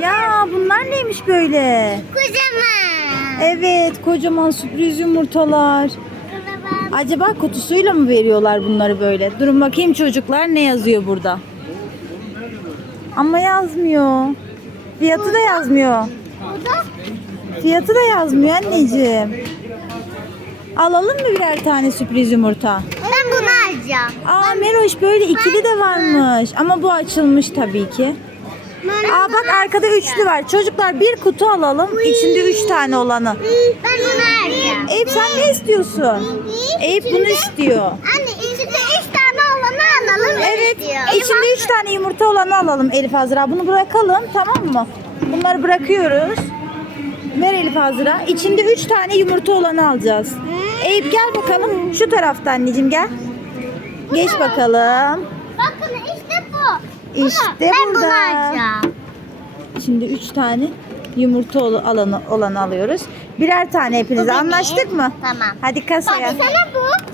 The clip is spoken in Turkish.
Ya bunlar neymiş böyle? Kocaman. Evet kocaman sürpriz yumurtalar. Acaba kutusuyla mı veriyorlar bunları böyle? Durun bakayım çocuklar ne yazıyor burada? Ama yazmıyor. Fiyatı da yazmıyor. Fiyatı da yazmıyor anneciğim. Alalım mı birer tane sürpriz yumurta? ben bunu alacağım. Aa Meroş böyle ikili de varmış. Ama bu açılmış tabii ki. Aa bak arkada üçlü var. Çocuklar bir kutu alalım. İçinde üç tane olanı. Ben bunu alacağım. Eyüp sen ne istiyorsun? Eyüp bunu istiyor. Anne içinde üç tane olanı alalım. Evet. İçinde üç tane yumurta olanı alalım Elif Azra. Bunu bırakalım tamam mı? Bunları bırakıyoruz. Ver Elif Azra. İçinde üç tane yumurta olanı alacağız. Eyüp gel bakalım. Şu tarafta anneciğim gel. Geç bakalım. Bakın işte. İşte ben bunu burada. alacağım. Şimdi üç tane yumurta alanı olanı alıyoruz. Birer tane Bu benim. anlaştık mı? Tamam. Hadi kasaya. Bak sana bu.